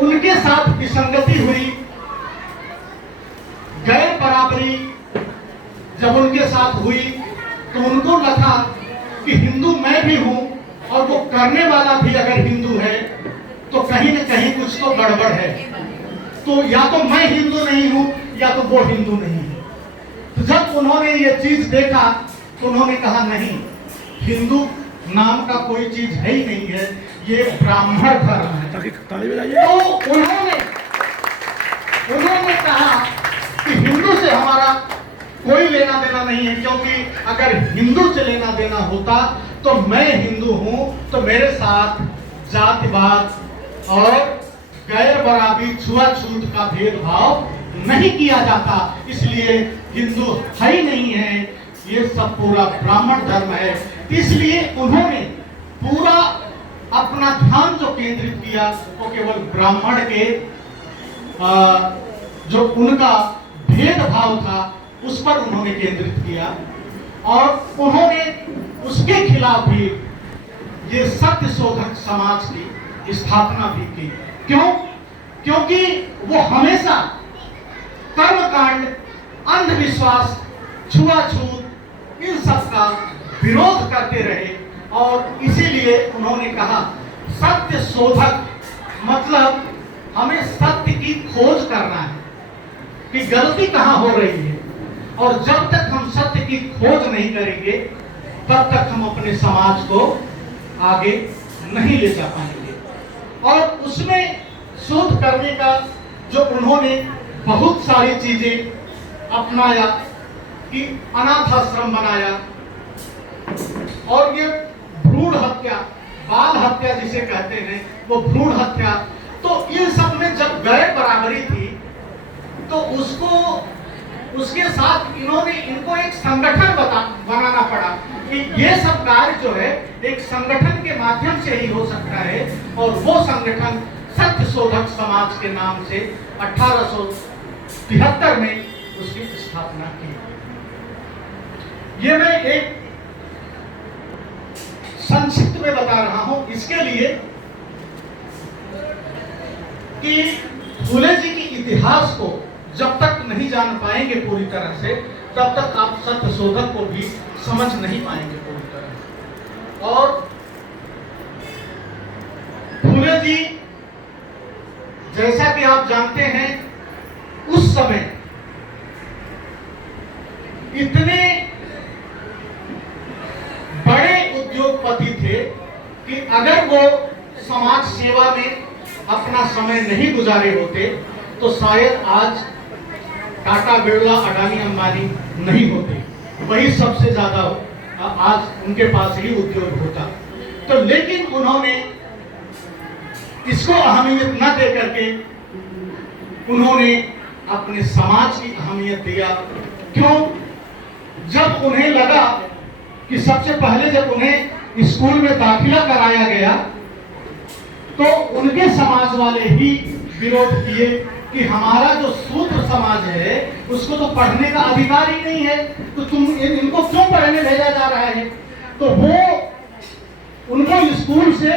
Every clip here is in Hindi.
उनके साथ विसंगति हुई, गैर बराबरी जब उनके साथ हुई तो उनको लगा कि हिंदू मैं भी हूं और वो करने वाला भी अगर हिंदू है तो कहीं न कहीं कुछ तो गड़बड़ है। तो या तो मैं हिंदू नहीं हूं या तो वो हिंदू नहीं है। तो जब उन्होंने ये चीज देखा तो उन्होंने कहा नहीं, हिंदू नाम का कोई चीज है ही नहीं है, ये ब्राह्मण धर्म है। तो उन्होंने कहा कि हिंदू से हमारा कोई लेना देना नहीं है, क्योंकि अगर हिंदू से लेना देना होता तो मैं हिंदू हूं तो मेरे साथ जातिवाद और गैर बराबरी छुआछूत का भेदभाव नहीं किया जाता, इसलिए हिंदू है ही नहीं है, ये सब पूरा ब्राह्मण धर्म है। इसलिए उन्होंने पूरा अपना ध्यान जो केंद्रित किया वो केवल ब्राह्मण के जो उनका भेदभाव था उस पर उन्होंने केंद्रित किया और उन्होंने उसके खिलाफ भी ये सत्य शोधक समाज की स्थापना भी की। क्यों? क्योंकि वो हमेशा कर्मकांड, अंधविश्वास, छुआछूत इन सब का विरोध करते रहे और इसीलिए उन्होंने कहा सत्य शोधक मतलब हमें सत्य की खोज करना है कि गलती कहां हो रही है, और जब तक हम सत्य की खोज नहीं करेंगे तब तक हम अपने समाज को आगे नहीं ले जा पाएंगे। और उसमें शोध करने का जो उन्होंने बहुत सारी चीजें अपनाया कि अनाथ आश्रम बनाया और ये भ्रूण हत्या, बाल हत्या जिसे कहते हैं वो भ्रूण हत्या, तो इन सब में जब गैर बराबरी थी तो उसके साथ इनको एक संगठन बनाना पड़ा कि ये सब कार्य जो है एक संगठन के माध्यम से ही हो सकता है, और वो संगठन सत्य शोधक समाज के नाम से 1873 में उसकी स्थापना की। ये मैं एक संक्षिप्त में बता रहा हूं इसके लिए कि फूले जी की इतिहास को जब तक नहीं जान पाएंगे पूरी तरह से तब तक आप सत्य शोधक को भी समझ नहीं पाएंगे पूरी तरह। और फूले जी जैसा कि आप जानते हैं उस समय इतने बड़े उद्योगपति थे कि अगर वो समाज सेवा में अपना समय नहीं गुजारे होते तो शायद आज टाटा, बिरला, अडानी, अंबानी नहीं होते, वही सबसे ज्यादा आज उनके पास ही उद्योग होता। तो लेकिन उन्होंने इसको अहमियत न दे करके उन्होंने अपने समाज की अहमियत दिया। क्यों? जब उन्हें लगा कि सबसे पहले जब उन्हें स्कूल में दाखिला कराया गया तो उनके समाज वाले ही विरोध किए कि हमारा जो शूद्र समाज है उसको तो पढ़ने का अधिकार ही नहीं है, तो तुम इनको क्यों पढ़ने भेजा जा रहा है? तो वो उनको स्कूल से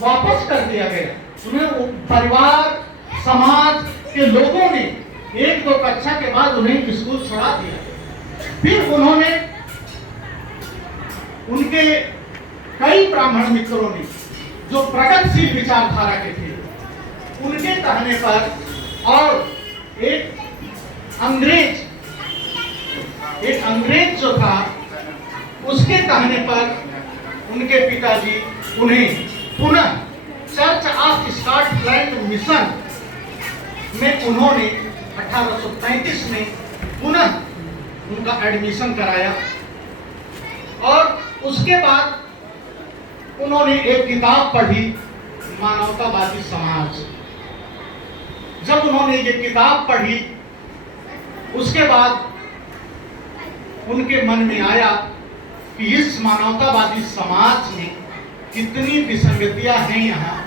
वापस कर दिया गया। उन्हें परिवार, समाज के लोगों ने 1-2 कक्षा के बाद उन्हें स्कूल छोड़ा दिया। फिर उन्होंने उनके कई ब्राह्मण मित्रों ने जो प्रगतिशील विचारधारा के थे उनके कहने पर और एक अंग्रेज जो था उसके कहने पर उनके पिताजी उन्हें पुनः चर्च ऑफ स्कॉटलैंड मिशन में उन्होंने 1835 में पुनः उनका एडमिशन कराया। और उसके बाद उन्होंने एक किताब पढ़ी, मानवतावादी समाज। जब उन्होंने ये किताब पढ़ी उसके बाद उनके मन में आया कि इस मानवतावादी समाज में कितनी विसंगतियां हैं यहाँ,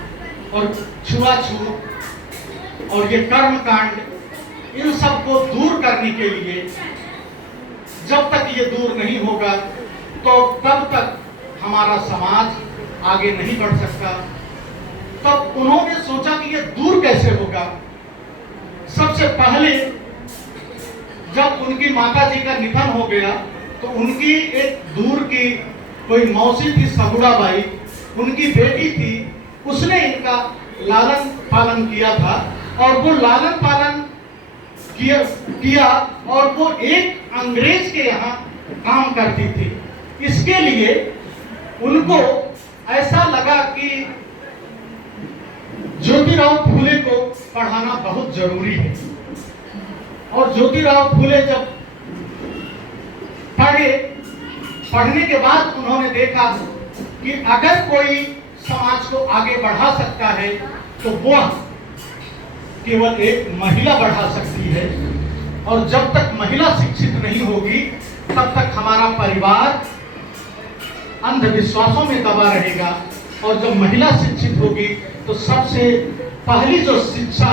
और छुआछूत और ये कर्मकांड, इन सब को दूर करने के लिए जब तक ये दूर नहीं होगा तो तब तक हमारा समाज आगे नहीं बढ़ सकता। तब उन्होंने सोचा कि ये दूर कैसे होगा? सबसे पहले जब उनकी माता जी का निधन हो गया तो उनकी एक दूर की कोई मौसी थी सगुड़ाबाई, उनकी बेटी थी, उसने इनका लालन पालन किया था। और वो लालन पालन किया और वो एक अंग्रेज के यहाँ काम करती थी। इसके लिए उनको ऐसा लगा कि ज्योतिराव फूले को पढ़ाना बहुत जरूरी है। और ज्योतिराव फूले जब पढ़ने के बाद उन्होंने देखा कि अगर कोई समाज को आगे बढ़ा सकता है तो वह केवल एक महिला बढ़ा सकती है। और जब तक महिला शिक्षित नहीं होगी तब तक हमारा परिवार अंधविश्वासों में दबा रहेगा। और जब महिला शिक्षित होगी तो सबसे पहली जो शिक्षा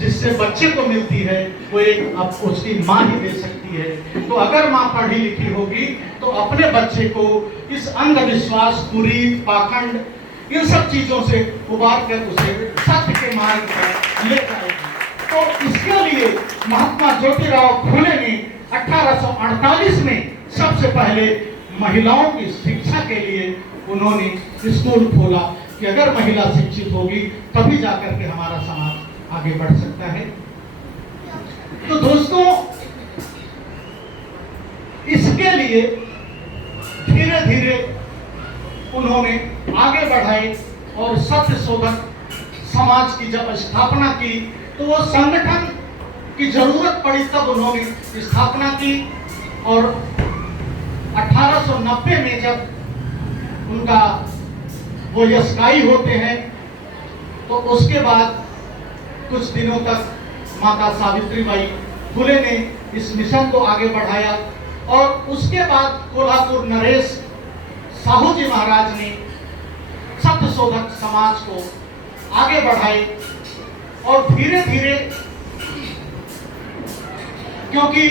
जिससे बच्चे को मिलती है वो एक अब उसकी माँ ही दे सकती है। तो अगर माँ पढ़ी लिखी होगी तो अपने बच्चे को इस अंधविश्वास, कुरीति, पाखंड इन सब चीजों से उबार कर उसे सत्य के मार्ग पर ले जाएगी। तो इसके लिए महात्मा ज्योतिराव फूले ने 1848 में सबसे पहले महिलाओं की शिक्षा के लिए उन्होंने स्कूल खोला कि अगर महिला शिक्षित होगी तभी जाकर के हमारा समाज आगे बढ़ सकता है। तो दोस्तों, इसके लिए धीरे धीरे उन्होंने आगे बढ़ाए और सत्य शोधक समाज की जब स्थापना की तो वो संगठन की जरूरत पड़ी तब उन्होंने स्थापना की। और 1890 में जब उनका वो यशगाई होते हैं तो उसके बाद कुछ दिनों तक माता सावित्रीबाई फुले ने इस मिशन को आगे बढ़ाया। और उसके बाद कोल्हापुर नरेश साहू जी महाराज ने सत्य शोधक समाज को आगे बढ़ाए। और धीरे धीरे, क्योंकि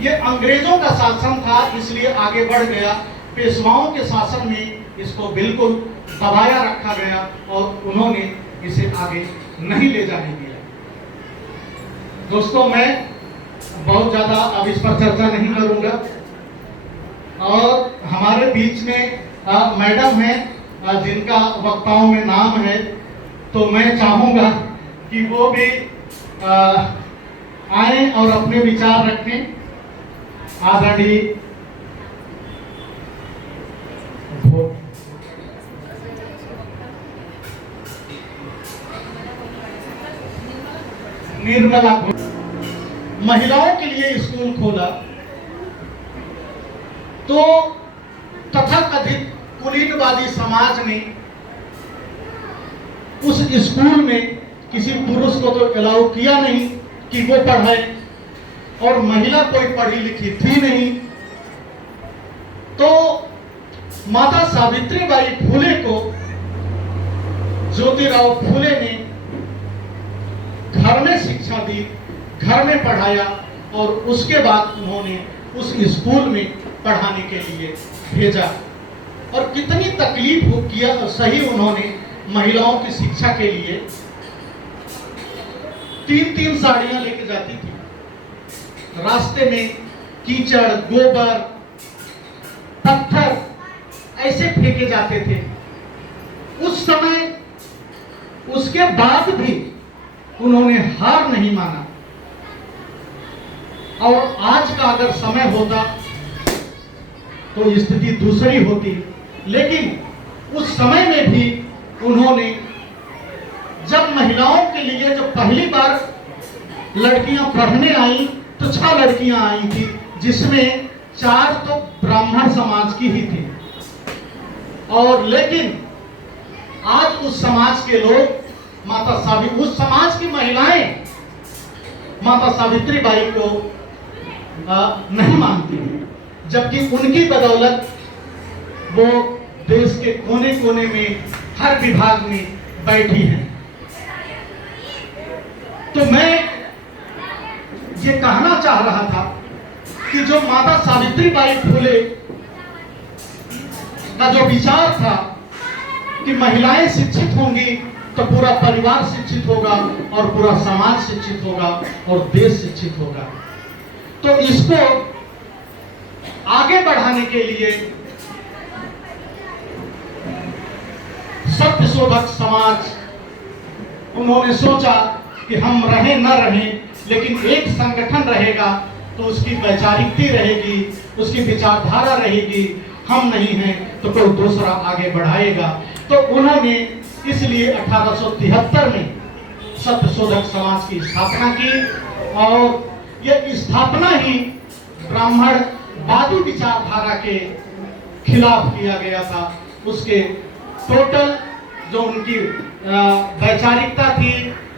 ये अंग्रेजों का शासन था इसलिए आगे बढ़ गया, पेशवाओं के शासन में इसको बिल्कुल दबाया रखा गया और उन्होंने इसे आगे नहीं ले जाने दिया। दोस्तों, मैं बहुत ज्यादा अब इस पर चर्चा नहीं करूंगा। और हमारे बीच में मैडम हैं जिनका वक्ताओं में नाम है, तो मैं चाहूंगा कि वो भी आए और अपने विचार रखें। आदरणीय निर्मला महिलाओं के लिए स्कूल खोला तो तथाकथित कुलीनवादी समाज ने उस स्कूल में किसी पुरुष को तो अलाउ किया नहीं कि वो पढ़ाए, और महिला कोई पढ़ी लिखी थी नहीं। तो माता सावित्रीबाई फुले को ज्योतिराव फुले ने घर में शिक्षा दी, घर में पढ़ाया और उसके बाद उन्होंने उस स्कूल में पढ़ाने के लिए भेजा। और कितनी तकलीफ किया सही उन्होंने महिलाओं की शिक्षा के लिए। 3-3 साड़ियां लेके जाती थी, रास्ते में कीचड़, गोबर, पत्थर ऐसे फेंके जाते थे उस समय। उसके बाद भी उन्होंने हार नहीं माना। और आज का अगर समय होता तो स्थिति दूसरी होती, लेकिन उस समय में भी उन्होंने, जब महिलाओं के लिए जब पहली बार लड़कियां पढ़ने आई तो 6 लड़कियां आई थी, जिसमें 4 तो ब्राह्मण समाज की ही थी। और लेकिन आज उस समाज के लोग उस समाज की महिलाएं माता सावित्रीबाई को नहीं मानती, जबकि उनकी बदौलत वो देश के कोने कोने में हर विभाग में बैठी हैं। तो मैं ये कहना चाह रहा था कि जो माता सावित्रीबाई फुले का जो विचार था कि महिलाएं शिक्षित होंगी तो पूरा परिवार शिक्षित होगा और पूरा समाज शिक्षित होगा और देश शिक्षित होगा। तो इसको आगे बढ़ाने के लिए सत्य शोधक समाज उन्होंने सोचा कि हम रहें न रहें, लेकिन एक संगठन रहेगा तो उसकी वैचारिकता रहेगी, उसकी विचारधारा रहेगी। हम नहीं हैं तो कोई दूसरा आगे बढ़ाएगा। तो उन्होंने इसलिए 1873 में सत्य शोधक समाज की स्थापना की और यह स्थापना ही ब्राह्मणवादी विचारधारा के खिलाफ किया गया था। उसके टोटल जो उनकी वैचारिकता थी,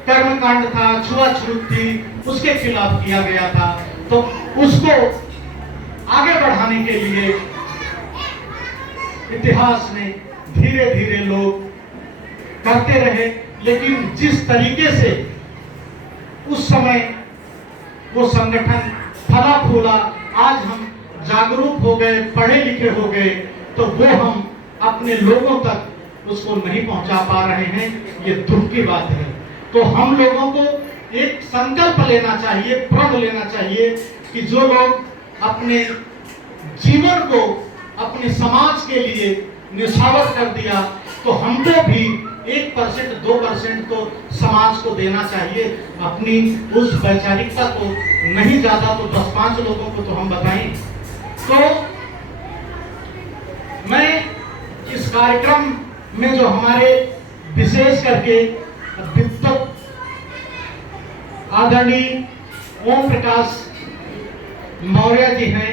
कर्मकांड था, छुआछूत थी, उसके खिलाफ किया गया था। तो उसको आगे बढ़ाने के लिए इतिहास में धीरे धीरे लोग करते रहे, लेकिन जिस तरीके से उस समय वो संगठन फला फूला, आज हम जागरूक हो गए, पढ़े लिखे हो गए, तो वो हम अपने लोगों तक उसको नहीं पहुंचा पा रहे हैं। ये दुख की बात है। तो हम लोगों को एक संकल्प लेना चाहिए, प्रण लेना चाहिए कि जो लोग अपने जीवन को अपने समाज के लिए निछावर कर दिया, तो हमको भी 1% 2% तो समाज को देना चाहिए। अपनी उस वैचारिकता को नहीं ज्यादा तो 10-5 लोगों को तो हम बताएं। तो मैं इस कार्यक्रम में जो हमारे विशेष करके विद्वत आदरणीय ओम प्रकाश मौर्य जी हैं,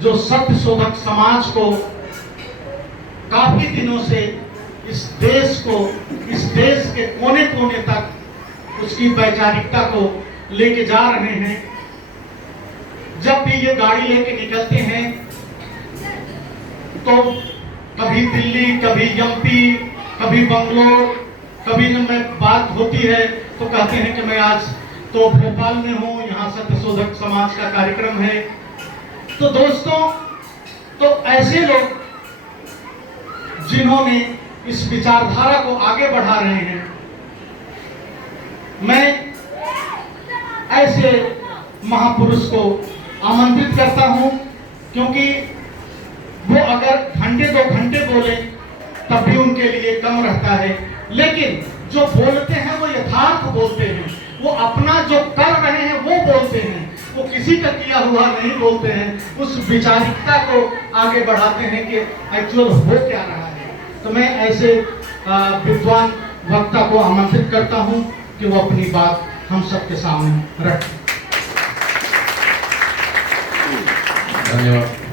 जो सत्य शोधक समाज को काफी दिनों से इस देश के कोने कोने तक उसकी वैचारिकता को लेके जा रहे हैं। जब भी ये गाड़ी लेके निकलते हैं तो कभी दिल्ली, कभी एमपी, कभी बंगलोर, कभी जब मैं बात होती है तो कहते हैं कि मैं आज तो भोपाल में हूँ, यहाँ सत्य शोधक समाज का कार्यक्रम है। तो दोस्तों, तो ऐसे लोग जिन्होंने इस विचारधारा को आगे बढ़ा रहे हैं, मैं ऐसे महापुरुष को आमंत्रित करता हूं, क्योंकि वो अगर घंटे 2 घंटे बोले तब भी उनके लिए कम रहता है, लेकिन जो बोलते हैं वो यथार्थ बोलते हैं, वो अपना जो कर रहे हैं वो बोलते हैं, वो किसी का किया हुआ नहीं बोलते हैं, उस विचारिकता को आगे बढ़ाते हैं कि एक्चुअल हो क्या रहा है। तो मैं ऐसे विद्वान वक्ता को आमंत्रित करता हूं कि वो अपनी बात हम सबके सामने रखें। धन्यवाद।